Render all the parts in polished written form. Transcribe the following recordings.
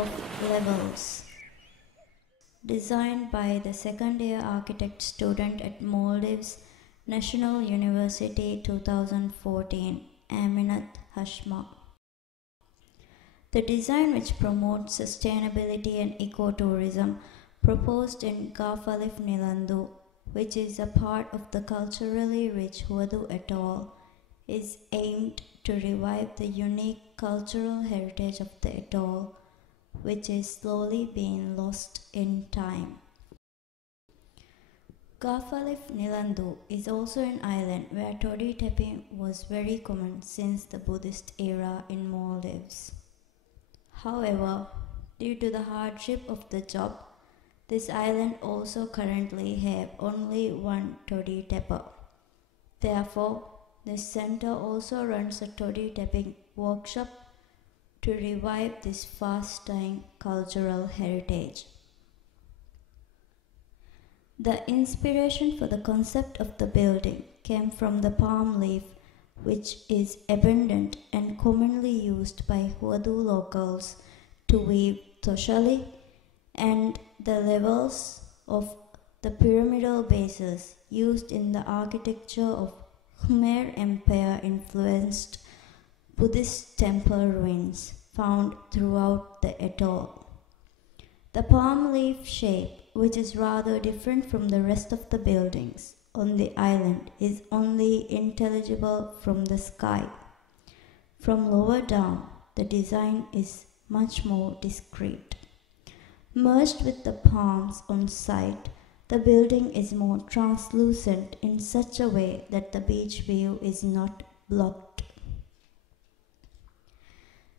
of levels, designed by the second-year architect student at Maldives National University 2014, Aminath Hashma. The design, which promotes sustainability and ecotourism, proposed in Ga.Nilandhoo, which is a part of the culturally rich Huvadhoo atoll, is aimed to revive the unique cultural heritage of the atoll, which is slowly being lost in time. Ga.Nilandhoo is also an island where toddy tapping was very common since the Buddhist era in Maldives. However, due to the hardship of the job, this island also currently have only one toddy tapper. Therefore, this center also runs a toddy tapping workshop to revive this fast-dying cultural heritage. The inspiration for the concept of the building came from the palm leaf, which is abundant and commonly used by Huvadhoo locals to weave toshali, and the levels of the pyramidal bases used in the architecture of Khmer Empire influenced Buddhist temple ruins found throughout the atoll. The palm leaf shape, which is rather different from the rest of the buildings on the island, is only intelligible from the sky. From lower down, the design is much more discreet. Merged with the palms on site, the building is more translucent in such a way that the beach view is not blocked.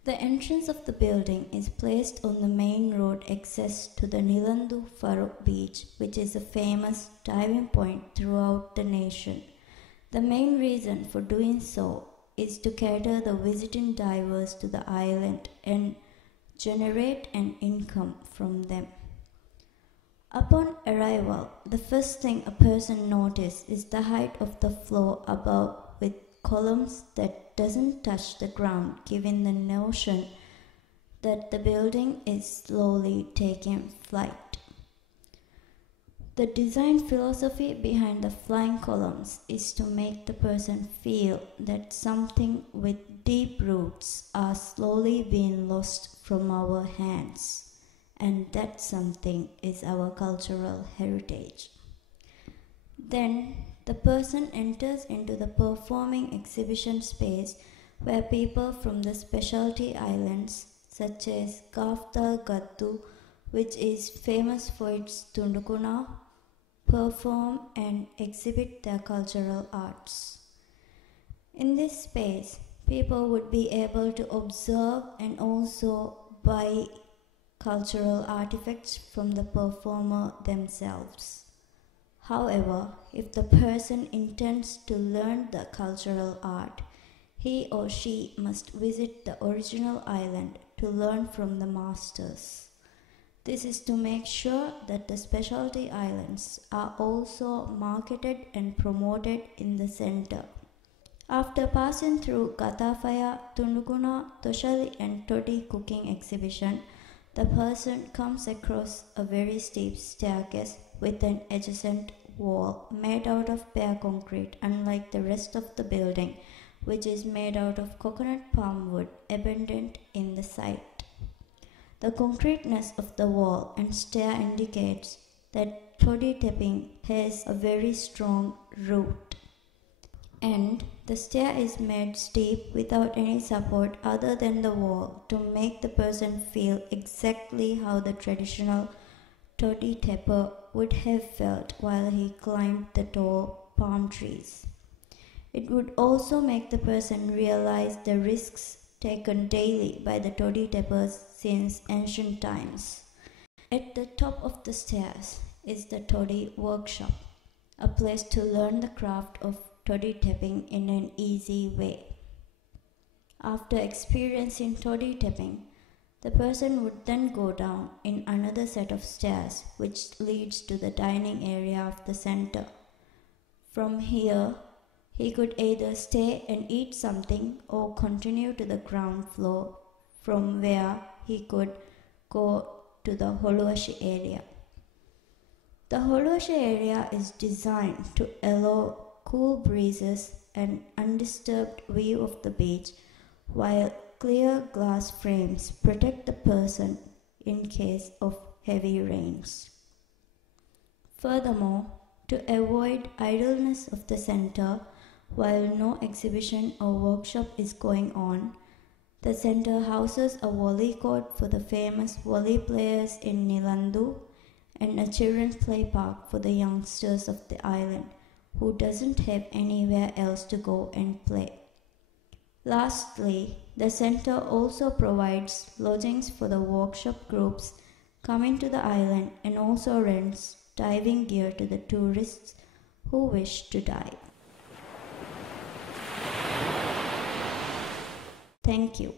The entrance of the building is placed on the main road access to the Ga.Nilandhoo beach, which is a famous diving point throughout the nation. The main reason for doing so is to cater the visiting divers to the island and generate an income from them. Upon arrival, the first thing a person notices is the height of the floor above, with columns that doesn't touch the ground, giving the notion that the building is slowly taking flight. The design philosophy behind the flying columns is to make the person feel that something with deep roots are slowly being lost from our hands, and that something is our cultural heritage. Then the person enters into the performing exhibition space where people from the specialty islands such as Ga.Nilandhoo, which is famous for its tundukuna, perform and exhibit their cultural arts. In this space, people would be able to observe and also buy cultural artifacts from the performer themselves. However, if the person intends to learn the cultural art, he or she must visit the original island to learn from the masters. This is to make sure that the specialty islands are also marketed and promoted in the center. After passing through Gatafaya, Tundukuna, Toshali and Toddy cooking exhibition, the person comes across a very steep staircase with an adjacent wall made out of bare concrete, unlike the rest of the building, which is made out of coconut palm wood abundant in the site. The concreteness of the wall and stair indicates that toddy tapping has a very strong root, and the stair is made steep without any support other than the wall to make the person feel exactly how the traditional toddy tapper would have felt while he climbed the tall palm trees. It would also make the person realize the risks taken daily by the toddy tappers since ancient times. At the top of the stairs is the toddy workshop, a place to learn the craft of toddy tapping in an easy way. After experiencing toddy tapping, the person would then go down in another set of stairs which leads to the dining area of the center. From here, he could either stay and eat something or continue to the ground floor, from where he could go to the Holuashi area. The Holuashi area is designed to allow cool breezes and undisturbed view of the beach, while clear glass frames protect the person in case of heavy rains. Furthermore, to avoid idleness of the center while no exhibition or workshop is going on, the center houses a volley court for the famous volley players in Nilandhoo and a children's play park for the youngsters of the island who doesn't have anywhere else to go and play. Lastly, the center also provides lodgings for the workshop groups coming to the island and also rents diving gear to the tourists who wish to dive. Thank you.